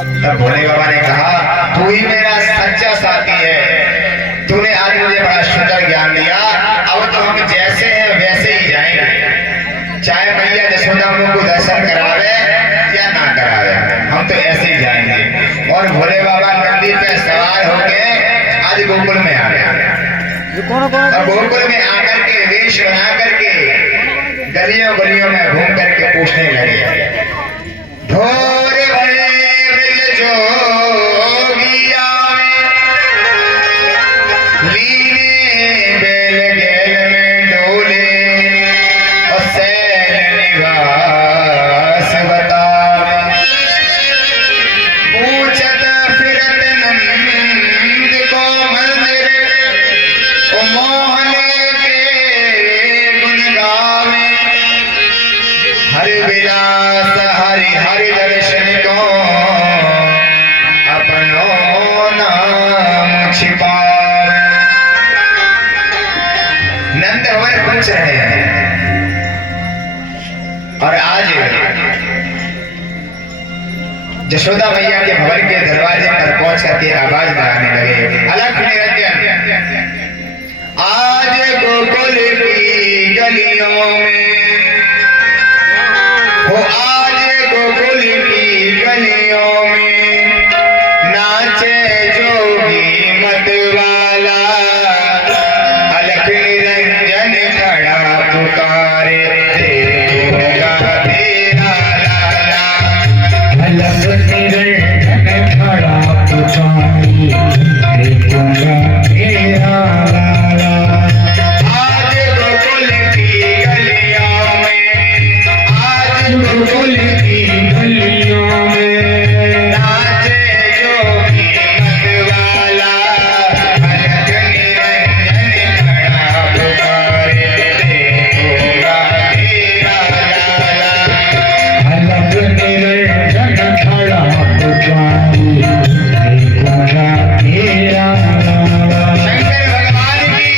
तब भोले बाबा ने कहा, तू ही मेरा सच्चा साथी है, तूने आज मुझे बड़ा सुंदर ज्ञान दिया। अब तो हम जैसे हैं वैसे ही जाएंगे, चाहे मैया यशोदा को दर्शन करावे या ना करावे, हम तो ऐसे ही जाएंगे। और भोले बाबा नंदी पे सवार होके आज गोकुल में आ गया। और गोकुल में आकर के वेश बना करके गलियों गलियों में घूम करके पूछने लगे, ढोर भले ब्रज जोगिया लीने बेल गेल में डोले और सैल निवास बतावे, पूछत फिरत नंद को मंदिर ओ मोहन के गुण गावे, हर विलास हरि हरि दर्शन को अपनो नाम छिपावे। नंद हमारे पूछ रहे हैं और आज यशोदा मैया के भवन के दरवाजे पर पहुंच करके आवाज लगाने लगे, अलख निरंजन आज गोकुल की गलियों में हो, आज गोकुल की गलियों में नाचे जोगी मतवाला, अलख निरंजन खड़ा पुकारे देखूंगा तेरा लाला, अलख निरंजन खड़ा पुकारे देखूंगा तेरा लाला। आज गोकुल की गलियों में, आज गोकुल की गलियों में नाचे जोगी मतवाला, अलख निरंजन खड़ा पुकारे देखूंगा तेरा लाला। अलख निरंजन खड़ा पुकारे देखूंगा तेरा लाला। शंकर भगवान की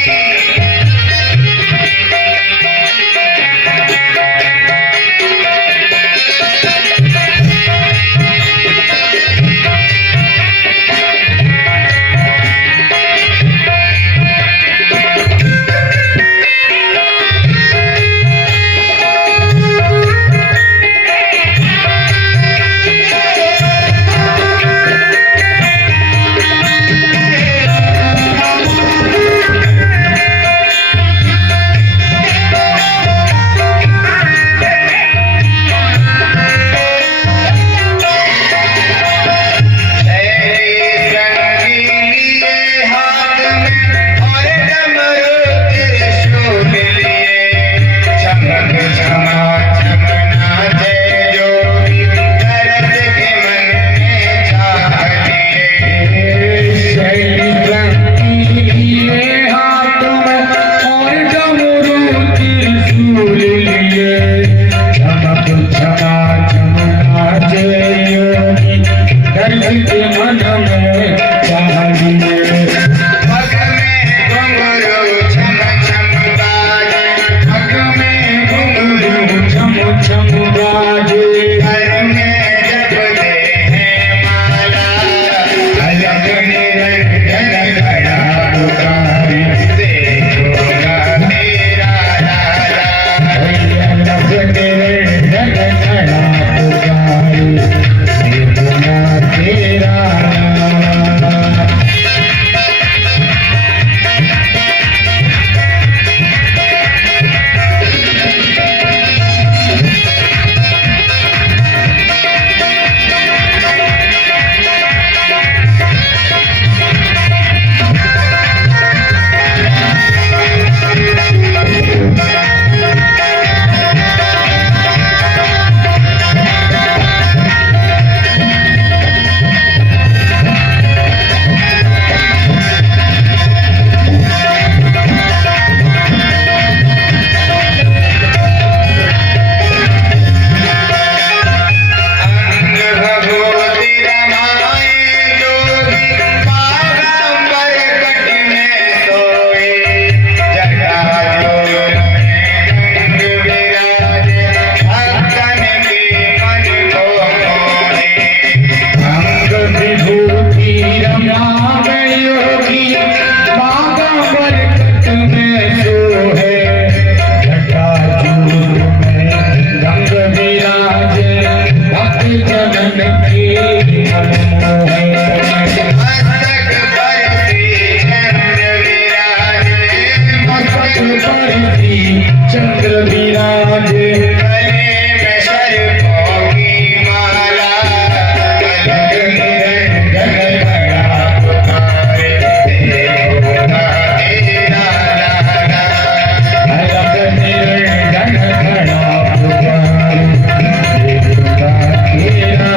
तेरा मस्तक पर श्री चंद्र विराजे, चंद्र विराजे गले में सर्पों की माला, निरंजन खड़ा पुकारे देवता तेरा लाला। अलग निरंजन खड़ा पुकारे देवता तेरा।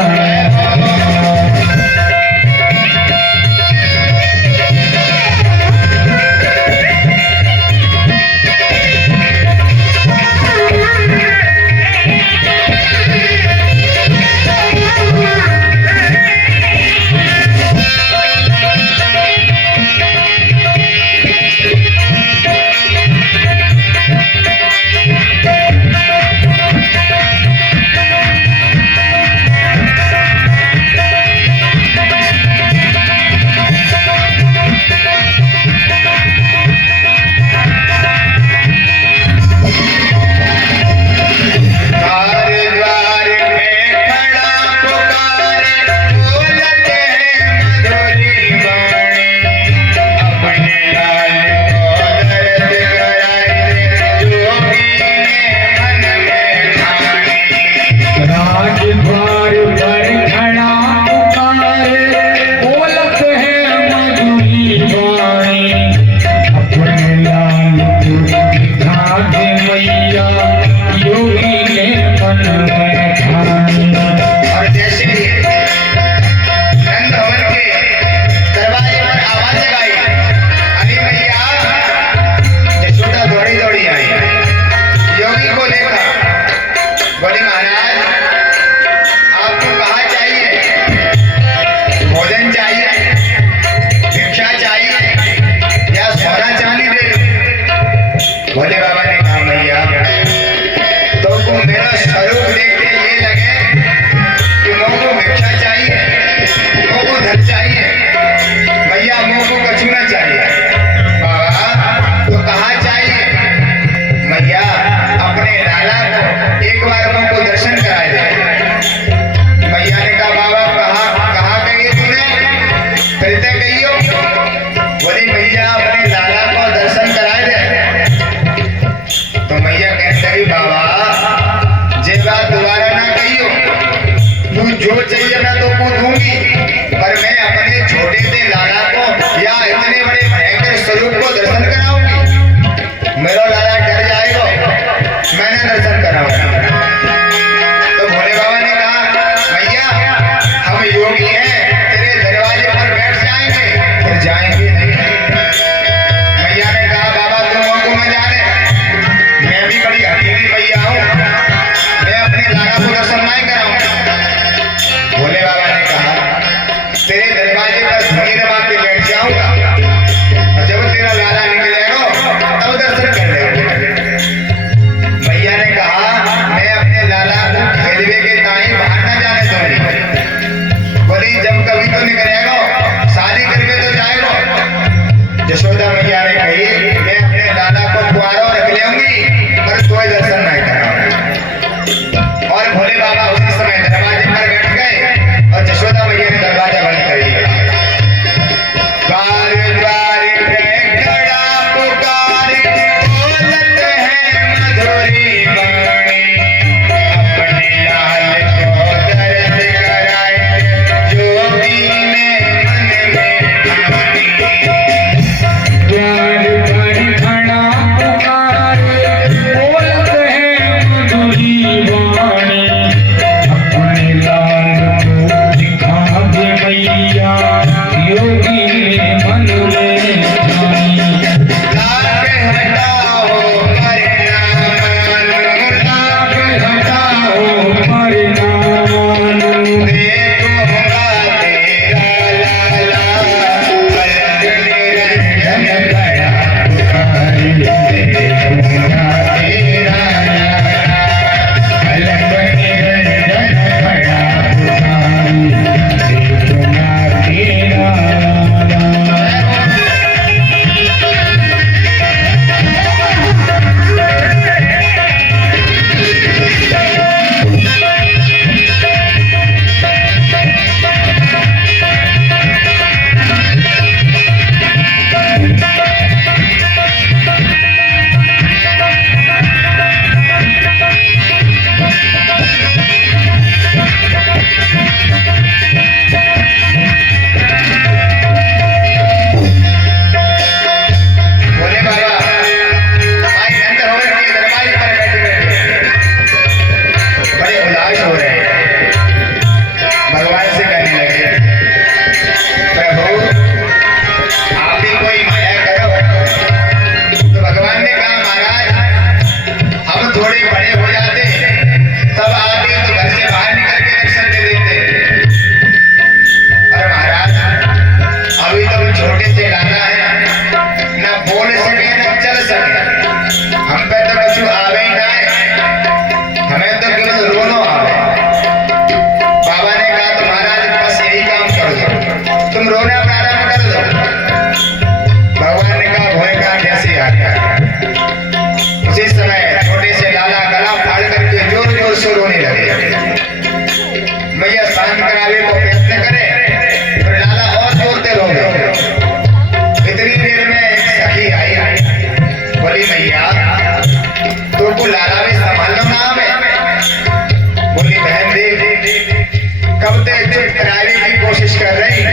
कोशिश कर रही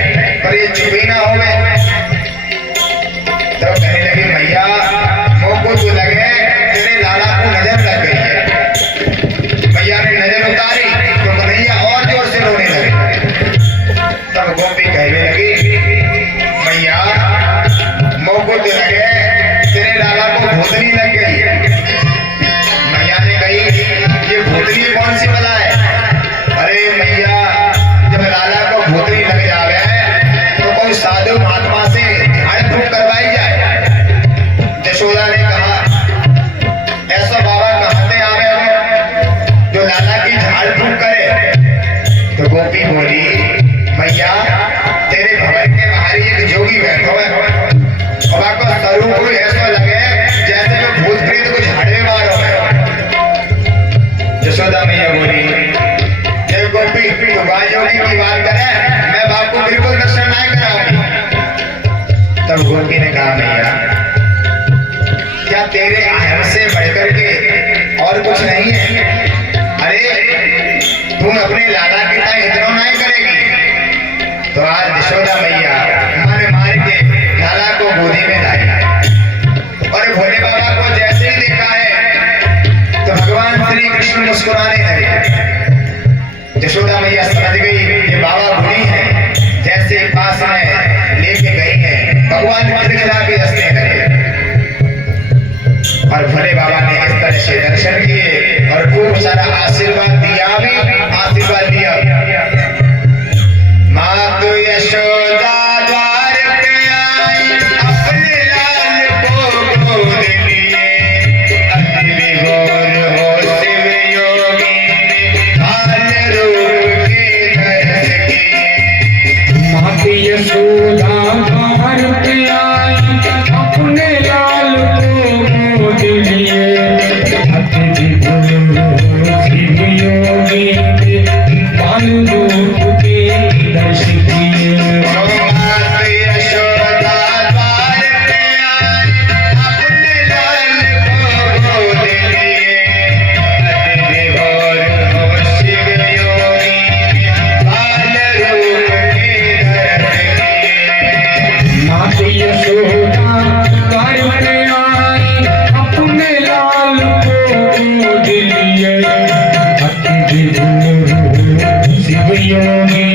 पर ये चुप ही ना होवे। तो कहने लगी मैया मोको तो लगे तेरे लाला को नजर लग गई है। मैया ने नजर उतारी तो कन्हैया और जोर से रोने लगे। तब गोपी कहने लगी मैया मोको तो लगे तेरे लाला को भूतनी लग गई है। मैया ने कही ये भूतनी कौन सी बला है? अरे मैया जब लाला को भूतनी लग जावे तो कोई साधु महात्मा से झाड़ फूक करवाई जाए। यशोदा ने कहा ऐसा बाबा कहाँ से आवे हो जो लाला की झाड़ फूक करे? तो गोपी बोली मैया तेरे भवन के बाहर एक जोगी बैठो है बाबा को स्वरूप को ऐसा लगे जैसे वो भूत प्रेत को झाड़े मारो है। यशोदा मैया बोली जय गोपी तू बायोगी की बात करे मैं बाप को बिल्कुल दर्शन नहीं कराऊंगी। तब गोपी ने कहा मैया क्या तेरे अहम से बढ़कर के और कुछ नहीं है? अरे तुम अपने लाला की तरह इतना नहीं करेगी। तो आज यशोदा मैया मन मार के लाला को गोदी में लाई और भोले बाबा को जैसे ही देखा है तो भगवान श्री कृष्ण मुस्कुराने लगे। यशोदा मैया समझ गई कि बाबा बुरी है, जैसे पास में लेके गई है भगवान के खिलाफ भी हंसने लगे। और भोले बाबा ने इस तरह से दर्शन किए और खूब सारा आशीर्वाद दिया भी आशीर्वाद दिया। मातु यशोदा द्वार पे आई अपने लाल को गोद लिए अति विभोर हो शिव योगी काल रूप के दर्श किए। माती यशोदा द्वार पे आई अपने लाल को गोद लिए अति विभोर हो शिव योगी काल रूप के दर्श किए। मातु यशोदा द्वार पे आई अपने लाल को गोद लिए अति विभोर हो शिव योगी काल रूप के दर्श किए। माती यशोदा द्वार पे आई अपने लाल को गोद लिए अति विभोर हो शिव योगी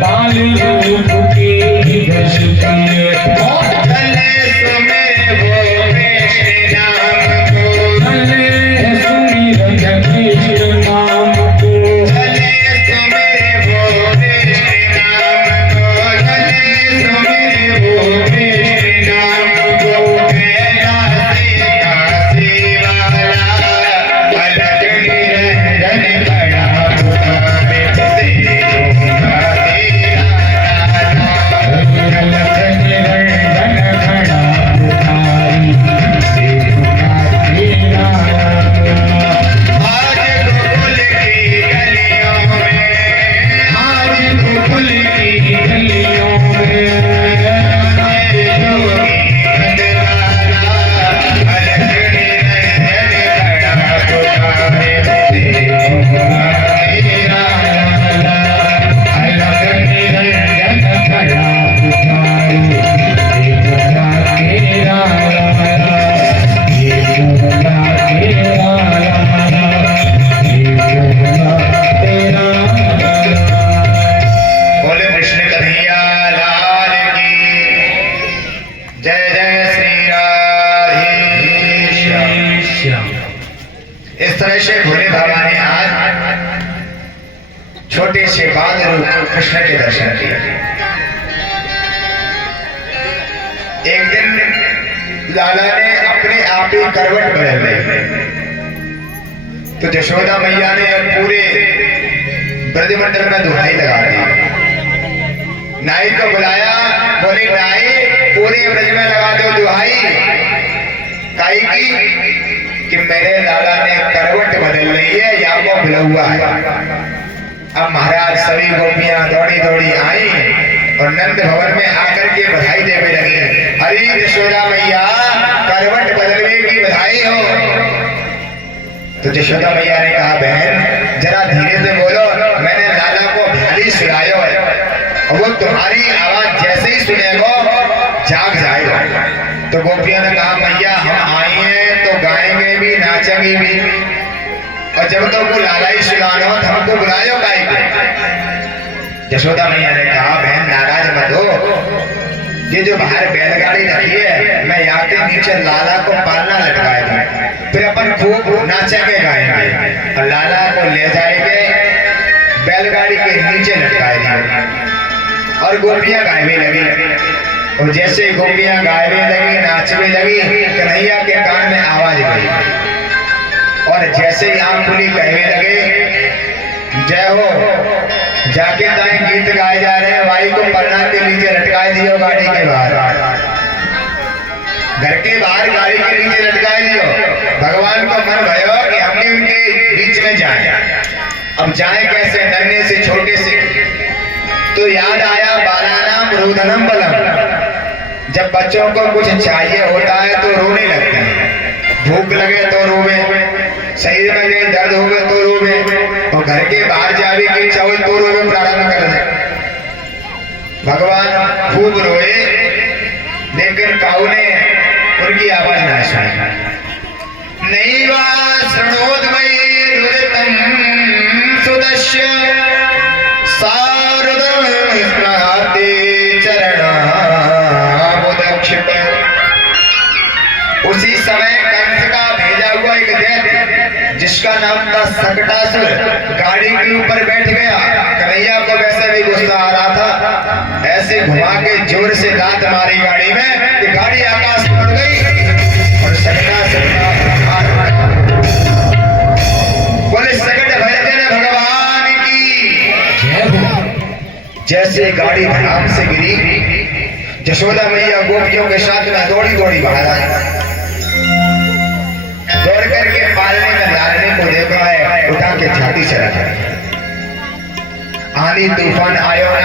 बाल रूप के दर्श किए। चले सुमेर वो कृष्ण नाम को चले सुमिरन कृष्ण नाम को चले सुमेर वो कृष्ण नाम को चले सुमेर वो कृष्ण नाम को कैलाश काशी वाला अलग निरंजन बड़ा पुकारे तेरो तेरा अलग निरंजन खड़ा पुकारी तेरा आज गोकुल की गलियों में आज गोकुल की गलियों में अलग निरंजन खड़ा पुकारी तेरा तेरा ये बोला तेरा ये बोला तेरा। बोले कृष्ण कन्हैया लाल की जय जय श्री राधे श्याम। इस तरह से भोले बाबा ने आज छोटे से बाल रूप कृष्ण के दर्शन किए। एक दिन लाला ने अपने आप ही करवट बदल ली तो यशोदा मैया ने पूरे ब्रजमंडल में दुहाई लगा दी। नाई को बुलाया, बोले नाई पूरे ब्रज में लगा दो दुहाई काई की कि मेरे लाला ने करवट बदल ली है या वो भुला हुआ है। अब महाराज सभी गोपियां दौड़ी दौड़ी आई और नंद भवन में आकर के बधाई देने लगी। अरे यशोदा मैया करवट बदलने की बधाई हो। तो यशोदा मैया ने कहा बहन जरा धीरे से बोलो, मैंने लाला को भारी सुनायो है। वो तुम्हारी आवाज जैसे ही सुनेगा जाग जाएगा। तो गोपियों ने कहा मैया हम आए हैं तो गाएंगे भी नाचेंगे भी, और जब तो को लाला ही सुनाना हो तो हमको बुलायो काहे को। यशोदा मैया ने कहा बहन नाराज मत हो, ये जो बाहर बैलगाड़ी रखी है मैं यहाँ के नीचे लाला को पालना लटकाए दूं, फिर अपन खूब नाचेंगे गाएंगे और लाला को ले जाएंगे बैलगाड़ी के नीचे लटकाए दिए। और गोपियां गायवे लगी, और जैसे गोपियां गायवे लगी नाचने लगी कन्हैया के कान में आवाज गई, और जैसे ही आंख खुली कहने लगे जय हो, जाके ताए गीत गाए जा रहे हैं, भाई को पलना के नीचे लटकाए दियो गाड़ी के बाहर, घर के बाहर गाड़ी के नीचे लटकाए दियो। भगवान को मन भयो कि हमने उनके बीच में जाए, अब जाए कैसे नन्हे से छोटे से। तो याद आया बालानाम रोदनम बलम, जब बच्चों को कुछ चाहिए होता है तो रोने लगते हैं, भूख लगे तो रोवे, शरीर में कहीं दर्द हो गए तो रोवे, और घर के बाहर जाने की इच्छा हो तो रोवे प्रारंभ कर दे। भगवान खूब रोए लेकिन काऊ ने उनकी आवाज न सुनी। नैवा शृणोद्वै रुदितं सुदस्य सारुदं स्मृते चरणाबुदक्षिप। उसी समय कंस का भेजा हुआ एक दैत्य जिसका नाम था सकटासुर गाड़ी के ऊपर बैठ गया। कन्हैया को वैसे भी गुस्सा आ रहा था, ऐसे घुमा के जोर से लात मारी गाड़ी में कि गाड़ी आकाश में उड़ गई, और सकटासुर बोले सकट भयंकर भगवान की। जैसे गाड़ी धड़ाम से गिरी, यशोदा मैया गोपियों के साथ में दौड़ी दौड़ी बाहर आई, दौड़ करके पालने में लालने को देखा है, उठा के छाती से रखा। आंधी तूफान आयो ना,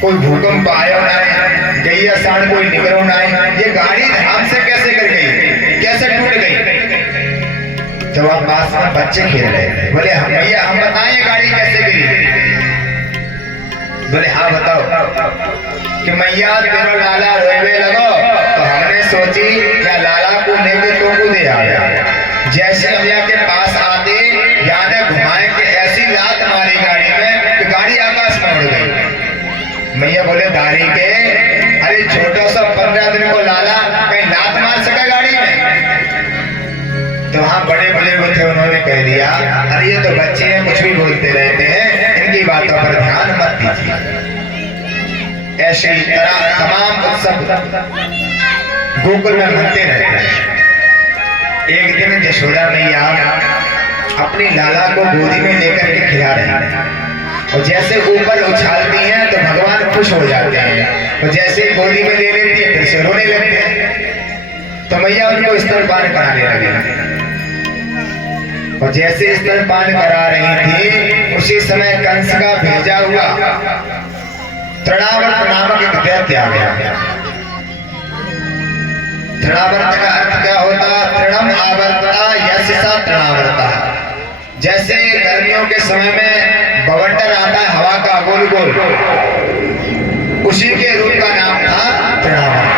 कोई भूकंप आयो ना, गैया साण कोई निकलो ना, ये गाड़ी धाम से कैसे कर गई, कैसे टूट गई। तो वहां पास में बच्चे खेल रहे थे, बोले हम भैया हम बताएं ये गाड़ी कैसे गिरी। बोले हाँ बताओ। कि मैया तेरा लाला रोवे लगो, तो हमने सोची क्या लाला को लेके तो को दे आ गया। जैसे मैया के पास आते याद घुमाए के ऐसी लात मारी गाड़ी में कि गाड़ी आकाश में उड़ गई। मैया बोले दारी के अरे छोटा सा 15 दिन को लाला कहीं लात मार सका गाड़ी में। तो हाँ बड़े बुजुर्ग थे, उन्होंने कह दिया अरे ये तो बच्चे हैं कुछ भी बोलते रहते हैं, इनकी बातों पर ध्यान मत दीजिए। ऐसे ही तरह तमाम उत्सव गोकुल में मनते रहते हैं। एक दिन यशोदा मैया अपनी लाला को गोदी में लेकर के खिला रही हैं, और जैसे ऊपर उछालती हैं तो भगवान खुश हो जाते हैं, और जैसे गोदी में ले लेती है फिर से रोने लगते हैं। तो मैया उनको स्तनपान कराने लगे, और जैसे स्तनपान करा रही थी उसी समय कंस का भेजा हुआ तृणावर्त नामक एक दैत्य आ गया। तृणावर्त का अर्थ क्या होता, तृणम आवर्ता यशसा तृणावर्ता। जैसे गर्मियों के समय में बवंडर आता है हवा का गोल गोल, उसी के रूप का नाम था तृणावर्त।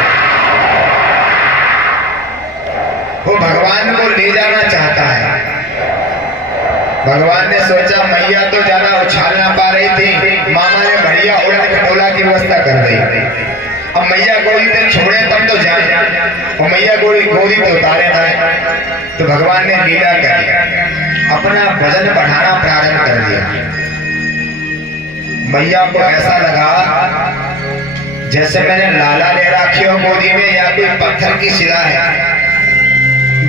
वो भगवान को ले जाना चाहता है। भगवान ने सोचा मैया तो ज्यादा उछाल ना पा रही थी, मामा ने बढ़िया उड़न खटोला की व्यवस्था कर दी। अब मैया गोदी तो छोड़े तब तो जाए, और मैया गोदी तो उतारे ना। तो भगवान ने लीला कर अपना वजन बढ़ाना प्रारंभ कर दिया। मैया को ऐसा लगा जैसे मैंने लाला ले रखी हो गोदी में या कोई पत्थर की शिला है।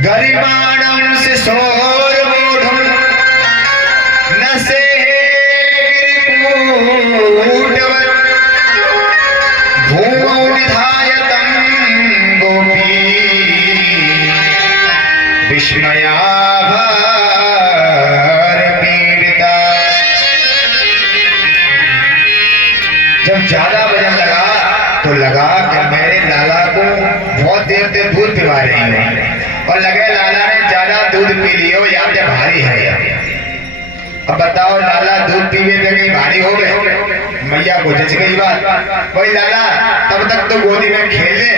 गरिमाणम से सोर नसे भूमौ निधायतं गोपी विस्मया भर पीड़िता। जब ज्यादा वजन लगा तो लगा कि मेरे लाला को बहुत देर से दूध पिला रही हूँ, और लगे लाला ने ज्यादा दूध पी लियो या तो भारी है। अब बताओ लाला दूध पीवे थे कहीं भारी हो गए, मैया को जच गई बात। वही लाला तब तक तो गोदी में खेले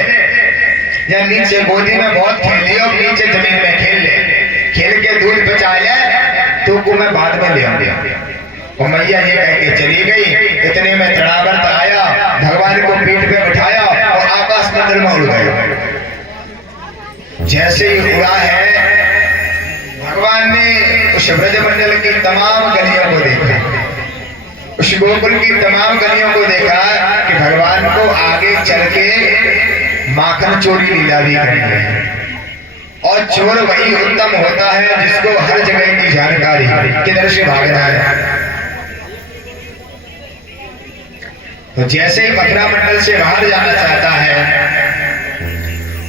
या नीचे गोदी में बहुत खेल लिया, नीचे जमीन में खेल ले, खेल के दूध बचा ले तो को मैं बाद में ले आऊंगा। और मैया ये कह के चली गई। इतने में तड़ावर्त आया, भगवान को पीठ पे बिठाया और आकाश मंडल में उड़ गए। जैसे ही उड़ा है, भगवान ने उस ब्रजमंडल की तमाम गलियों को देखा, उस गोकुल की तमाम गलियों को देखा कि भगवान को आगे चल के माखन चोरी लीला भी करनी है। और चोर वही उत्तम होता है जिसको हर जगह की जानकारी किधर से भागना है। तो जैसे ही मथुरा मंडल से बाहर जाना चाहता है,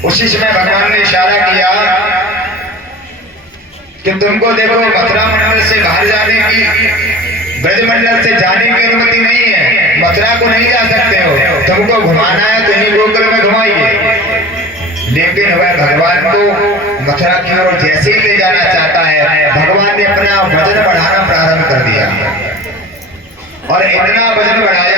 उसी समय भगवान ने इशारा किया कि तुमको देखो मथुरा मंडल से बाहर जाने की, ब्रजमंडल से जाने की अनुमति नहीं है, मथुरा को नहीं जा सकते हो, तुमको घुमाना है तो इन्हीं गोकुल में घुमाइए। लेकिन वह भगवान को मथुरा की ओर जैसे ही ले जाना चाहता है, भगवान ने अपना वजन बढ़ाना प्रारंभ कर दिया और इतना वजन बढ़ाया